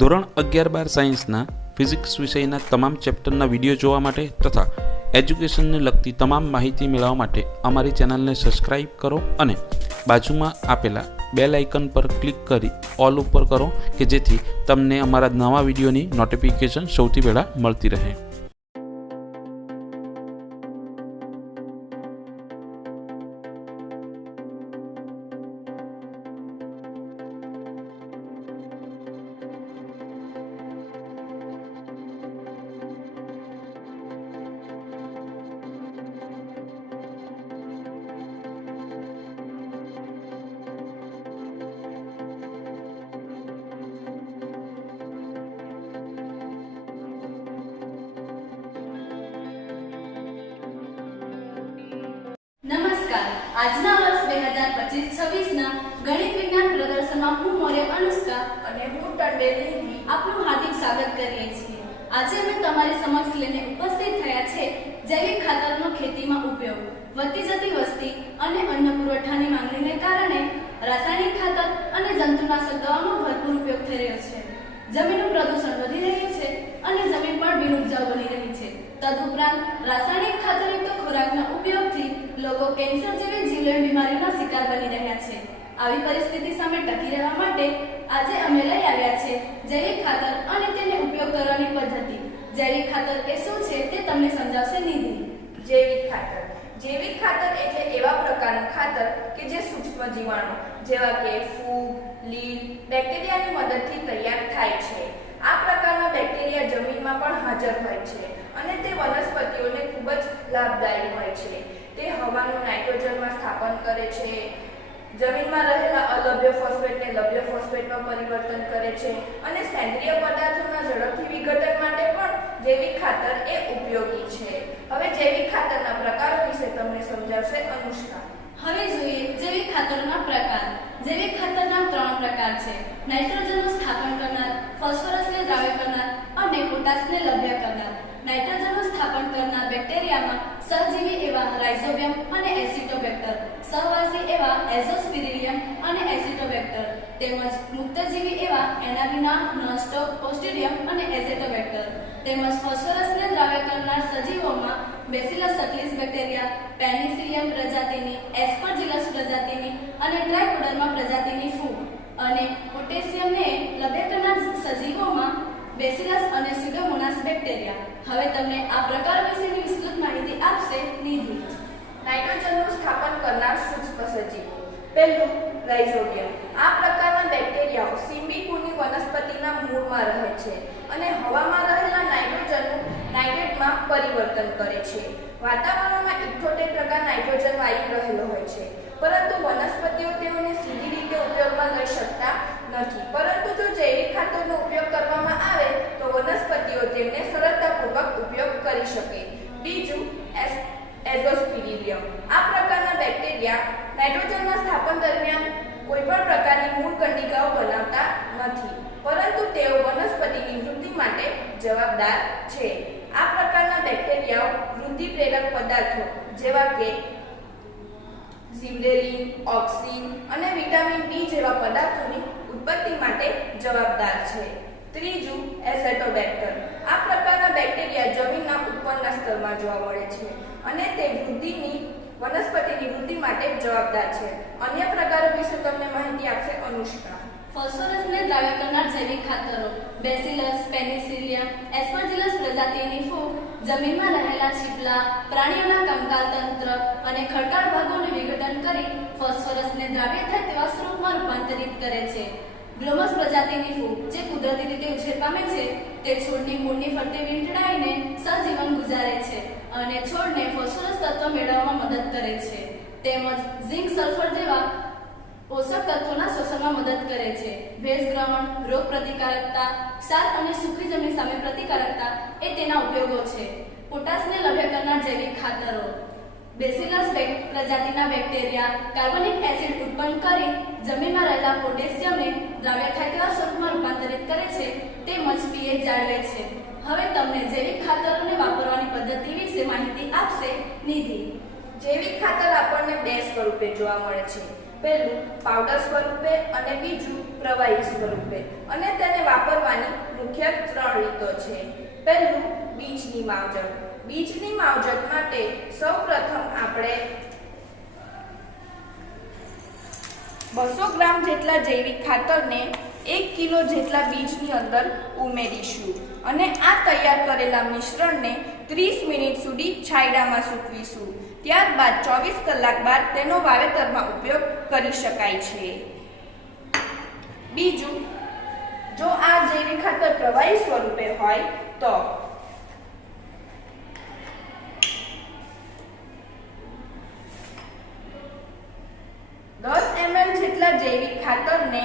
ધોરણ 11-12 સાયન્સના ફિઝિક્સ વિષયના તમામ ચેપ્ટરના વિડીયો જોવા માટે તથા એજ્યુકેશનને લગતી તમામ માહિતી મેળવવા માટે અમારી ચેનલને સબસ્ક્રાઈબ કરો અને બાજુમાં આપેલા બેલ આઇકન પર ક્લિક કરી ઓલ ઉપર કરો કે જેથી તમને અમારા નવા વિડીયોની નોટિફિકેશન સૌથી પહેલાં મળતી રહે। નમસ્કાર, આજના વર્ષ 2025-26 ના ગણિત વિજ્ઞાન પ્રદર્શનમાં હું મોરે અનુષ્કા અને હું ટંડેલી આપનું હાર્દિક સ્વાગત કરીએ છીએ। આજે અમે તમારી સમક્ષ લઈને ઉપસ્થિત થયા છે જૈવિક ખાતરનો ખેતીમાં ઉપયોગ। વધતી જતી વસ્તી અને અન્ન પુરવઠાની માંગણીને કારણે રાસાયણિક ખાતર અને જંતુનાશક દવાઓનો ભરપૂર ઉપયોગ થઈ રહ્યો છે। જમીનનું પ્રદૂષણ વધી રહ્યું છે અને જમીન પણ બિનઉપજાઉ બની રહી છે। તદુપરાંત રાસાયણિક ખાતરયુક્ત ખોરાકના ઉપયોગથી લોકો કેન્સર જેવી જીવલેણ બીમારીઓના શિકાર બની રહ્યા છે। આવી પરિસ્થિતિ સામે ટકી રહેવા માટે આજે અમે લઈ આવ્યા છે જૈવિક ખાતર અને તેને ઉપયોગ કરવાની પદ્ધતિ। જૈવિક ખાતર એ શું છે તે તમને સમજાવશે નિધિ। જૈવિક ખાતર એટલે એવા પ્રકારનું ખાતર કે જે સૂક્ષ્મ જીવાણુ જેવા કે ફૂગ, લીલ, બેક્ટેરિયાની મદદથી તૈયાર થાય છે। આ પ્રકારના બેક્ટેરિયા જમીનમાં પણ હાજર હોય છે અને તે વનસ્પતિઓને ખૂબ જ લાભદાયી હોય છે। તે હવાનું નાઇટ્રોજનમાં સ્થાપન કરે છે, જમીનમાં રહેલા અલભ્ય ફોસ્ફેટને લભ્ય ફોસ્ફેટમાં પરિવર્તન કરે છે અને સેન્દ્રિય પદાર્થોના ઝડપથી વિઘટન માટે પણ જૈવિક ખાતર એ ઉપયોગી છે। હવે જૈવિક ખાતરના પ્રકારો વિશે તમને સમજાવશે અનુષ્કા। હવે જોઈએ જૈવિક ખાતરના પ્રકાર। જૈવિક ખાતરના 3 પ્રકાર છે: નાઇટ્રોજનનું સ્થાપન કરનાર, ફોસ્ફરસને દ્રાવ્ય કરનાર અને પોટાશને લભ્ય કરનાર। નાઇટ્રોજનનું સ્થાપન કરનાર બેક્ટેરિયામાં સહજીવી એવા રાઇઝોબિયમ અને એસિટોબેક્ટર, સહવાસી એવા એઝોસ્પિરિલિયમ અને એસિટોબેક્ટર તેમજ મુક્તજીવી એવા એનાબિના, નોનસ્ટોપ, ઓસ્ટ્રિડિયમ અને એઝેટોબેક્ટર તેમજ ફોસ્ફરસને દ્રાવ્ય કરનાર સજીવોમાં બેસિલસ સકલિસ બેક્ટેરિયા, પેનિસિલિયમ પ્રજાતિની, એસ્પરજીલસ પ્રજાતિની અને ટ્રાઇકોડર્મા પ્રજાતિની ફૂગ અને પોટેશિયમને લભ્ય કરનાર સજીવોમાં બેસિલસ અને સ્યુડોમોનાસ બેક્ટેરિયા। હવે તમને આ પ્રકાર વિશેની વિસ્તૃત માહિતી આપશે નિધિ। નાઇટ્રોજનનું સ્થાપન કરનાર સૂક્ષ્મ સજીવો। પહેલું, રાઇઝોબિયમ। આ પ્રકારના બેક્ટેરિયાઓ સિમ્બિકુની વનસ્પતિના મૂળમાં રહે છે અને હવામાં રહેલા નાઇટ્રોજનનું નાઇટ્રેટમાં પરિવર્તન કરે છે। વાતાવરણમાં 78% નાઇટ્રોજન વાયુ રહેલો હોય છે, પરંતુ વનસ્પતિઓ તેઓને સીધી રીતે ઉપયોગમાં લઈ શકતા નથી। પરંતુ જો જૈવિક ખાતરનો ઉપયોગ કરવામાં આવે તો વનસ્પતિઓ તેમને સરળતાપૂર્વક ઉપયોગ કરી શકે। બીજું, એઝોસ્પિરિલિયમ। આ પ્રકારના બેક્ટેરિયા નાઇટ્રોજનના સ્થાપન દરમિયાન કોઈપણ પ્રકારની મૂળ કંડિકાઓ બનાવતા નથી, પરંતુ તેઓ વનસ્પતિની વૃદ્ધિ માટે જવાબદાર છે। આ પ્રકારના બેક્ટેરિયાઓ વૃદ્ધિ પ્રેરક પદાર્થો જેવા કે ઝિબરેલિન, ઓક્સિન અને વિટામિન બી જેવા પદાર્થોની ઉત્પત્તિ માટે જવાબદાર છે। ત્રીજું, એસેટોબેક્ટર। આ પ્રકારના બેક્ટેરિયા જમીનના ઉપરના સ્તરમાં જોવા મળે છે અને તે વનસ્પતિની વૃદ્ધિ માટે જવાબદાર છે। અન્ય પ્રકારો વિશે તમને માહિતી આપશે અનુષ્કા। ફોસ્ફરસને દ્રાવ્ય કરનાર જૈવિક ખાતરો: બેસિલસ, પેનિસિલિયમ, એસ્પરજીલસ પ્રજાતિની ફૂગ જમીનમાં રહેલા છીપલા, પ્રાણીઓના કંકાલ તંત્ર અને ખડકાળ ભાગોનું વિઘટન કરી ફોસ્ફરસને દ્રાવ્ય થાય તેવા સ્વરૂપમાં રૂપાંતરિત કરે છે। ગ્લોમસ પ્રજાતિની ફૂગ જે કુદરતી રીતે ઉછેર પામે છે તે છોડની મૂળની ફરતે વીંટળાઈને સહજીવન ગુજારે છે અને છોડને ફોસ્ફરસ તત્વ મેળવવામાં મદદ કરે છે, તેમજ ઝિંક, સલ્ફર જેવા પોષક તત્વોના શોષણમાં મદદ કરે છે। ભેજ ગ્રહણ, રોગ પ્રતિકારકતા, ક્ષાર અને સૂકી જમીન સામે પ્રતિકારકતા એ તેના ઉપયોગો છે। પોટાશને લભ્ય કરનાર જૈવિક ખાતરો: બેસિલસ પ્રજાતિના બેક્ટેરિયા કાર્બોનિક એસિડ ઉત્પન્ન કરી જમીનમાં રહેલા પોટેશિયમને દ્રાવ્ય થાય તેવા સ્વરૂપમાં રૂપાંતરિત કરે છે તેમજ પીએચ જાળવે છે। હવે તમને જૈવિક ખાતરોને વાપરવાની પદ્ધતિ વિશે માહિતી આપશે નિધિ। જૈવિક ખાતર આપણને 2 સ્વરૂપે જોવા મળે છે। પહેલું, પાવડર સ્વરૂપે અને બીજું પ્રવાહી સ્વરૂપે, અને તેને વાપરવાની કરવાની મુખ્ય 3 રીતો છે. પહેલું, બીજની માવજત. બીજની માવજત માટે સૌપ્રથમ આપણે 200 ગ્રામ જેટલા જૈવિક ખાતરને 1 કિલો જેટલા બીજની અંદર ઉમેરીશું અને આ તૈયાર કરેલા મિશ્રણને 30 મિનિટ સુધી છાંયડામાં સૂકવીશું. ત્યારબાદ 24 કલાક બાદ તેનો વાવેતરમાં ઉપયોગ કરી શકાય છે. બીજું, જો આ જૈવિક ખાતર પ્રવાહી સ્વરૂપે હોય તો 10 ml જેટલા જૈવિક ખાતરને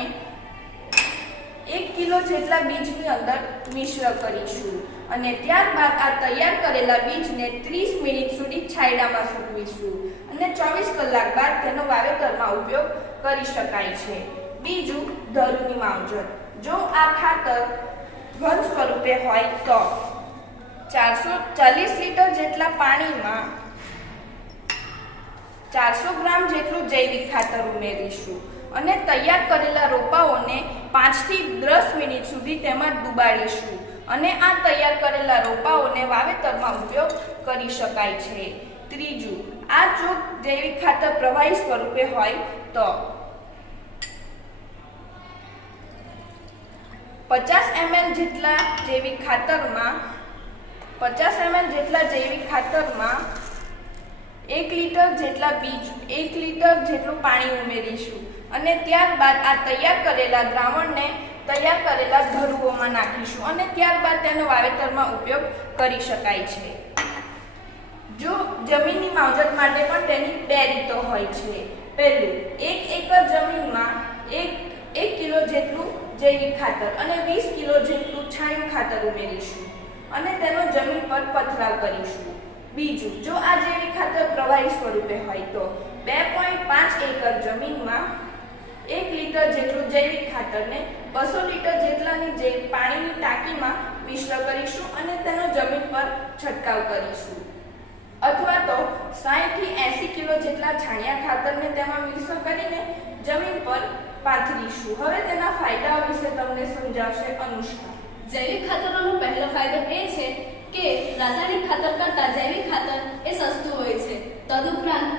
1 કિલો જેટલા બીજની અંદર મિશ્ર કરીશું અને ત્યારબાદ આ તૈયાર કરેલા બીજને 30 મિનિટ સુધી છાંયડામાં સૂકવીશું અને 24 કલાક બાદ તેનો વાવેતરમાં ઉપયોગ કરી શકાય છે. બીજું, ધરુની માવજત. જો આ ખાતર ઘન સ્વરૂપે હોય તો 440 લીટર જેટલા પાણીમાં 400 ગ્રામ જેટલું જૈવિક ખાતર ઉમેરીશું અને તૈયાર કરેલા રોપાઓને 5 થી 10 મિનિટ સુધી તેમાં ડુબાડીશું અને આ તૈયાર કરેલા રોપાઓને વાવેતરમાં ઉપયોગ કરી શકાય છે. ત્રીજું, આ જો જૈવિક ખાતર પ્રવાહી સ્વરૂપે હોય તો 50 ml જેટલા જૈવિક ખાતરમાં 1 લીટર જેટલું પાણી ઉમેરીશું અને ત્યારબાદ આ તૈયાર કરેલા દ્રાવણને તૈયાર કરેલા ધરુઓમાં નાખીશું અને ત્યારબાદ તેનો વાવેતરમાં ઉપયોગ કરી શકાય છે. જો જમીનની માવજત માટે પણ તેની 2 રીતો હોય છે. પહેલું, 1 એકર જમીનમાં 1 કિલો જેટલું જૈવિક ખાતર અને 20 કિલો જેટલું છાણિયું ખાતર ઉમેરીશું અને તેનો જમીન પર પથરાવ કરીશું. બીજું, જો આ જૈવિક ખાતર પ્રવાહી સ્વરૂપે હોય તો 2.5 એકર જમીનમાં 1 લીટર જેટલું જૈવિક ખાતરને 200 લીટર જેટલાની પાણીની ટાંકીમાં મિશ્ર કરીશું અને તેનો જમીન પર છંટકાવ કરીશું. અથવા તો 60 થી 80 કિલો જેટલા છાણિયા ખાતરને તેમાં મિશ્ર કરીને જમીન પર પાથરીશું. હવે તેના ફાયદાઓ વિશે તમને સમજાવશે અનુષ્કા. જૈવિક ખાતરોનો પહેલો ફાયદો એ છે કે રાસાયણિક ખાતર કરતાં જૈવિક ખાતર એ સસ્તું હોય છે. તદુપરાંત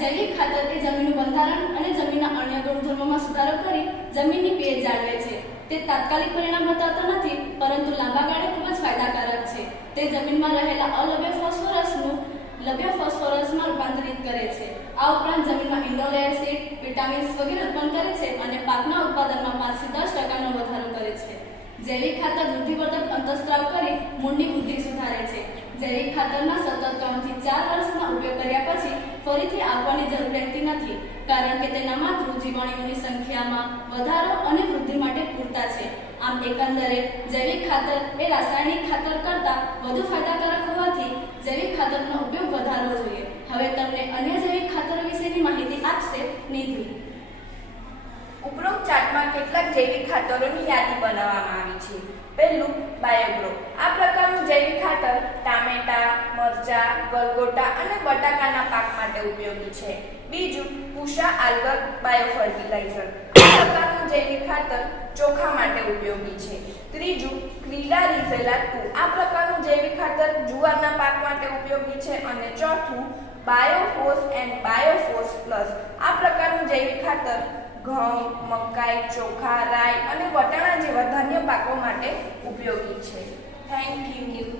જૈવિક ખાતર એ જમીનનું બંધારણ અને જમીનના અન્ય ગુણધર્મોમાં સુધારો કરી જમીનની pH જાળવે છે. તે તાત્કાલિક પરિણામ બતાવતા નથી, પરંતુ લાંબા ગાળે ખૂબ જ ફાયદાકારક છે. તે જમીનમાં રહેલા અલભ્ય ફોસ્ફરસનું લભ્ય ફોસ્ફરસમાં રૂપાંતરિત કરે છે. આ ઉપરાંત જમીનમાં ઇન્ડોલે એસિડ, વિટામિન્સ વગેરે ઉત્પન્ન કરે છે અને પાકના ઉત્પાદનમાં 5 થી 10% વધારો કરે છે. જૈવિક ખાતર વૃદ્ધિવર્ધક અંતઃસ્ત્રાવ કરી મૂળની વૃદ્ધિ સુધારે છે. જૈવિક ખાતરના સતત 3 થી 4 વર્ષના ઉપયોગ કર્યા પછી ફરીથી આપવાની જરૂર રહેતી નથી, કારણ કે તેના માત્ર જીવાણુઓની સંખ્યામાં વધારો અને વૃદ્ધિ માટે પૂરતા છે. આમ એકંદરે જૈવિક ખાતર એ રાસાયણિક ખાતર કરતાં વધુ ફાયદાકારક હોવાથી જૈવિક ખાતરનો ઉપયોગ વધારવો જોઈએ. હવે તમને અન્ય જૈવિક ખાતરો વિશેની માહિતી આપશે નિધિ. ઉપરોક્ત ચાર્ટમાં કેટલાક જૈવિક ખાતરોની યાદી બનાવવામાં આવી છે. પહેલું, બાયોગ્રો. આ પ્રકારનું જૈવિક ખાતર ટામેટા, મરચા, ગલગોટા અને બટાકાના પાક માટે ઉપયોગી છે. બીજું, પૂષા આલ્ગર બાયોફર્ટિલાઇઝર. આ પ્રકારનું જૈવિક ખાતર ચોખા માટે ઉપયોગી છે. ત્રીજું, ક્રીડા રિઝેલા 2. આ પ્રકારનું જૈવિક ખાતર જુવારના પાક માટે ઉપયોગી છે. અને ચોથું, બાયોફોસ એન્ડ બાયોફોસ પ્લસ. આ પ્રકારનું જૈવિક ખાતર ઘઉં, મકાઈ, ચોખા, રાઈ અને વટાણા જેવા ધાન્ય પાકો માટે ઉપયોગી છે. Thank you.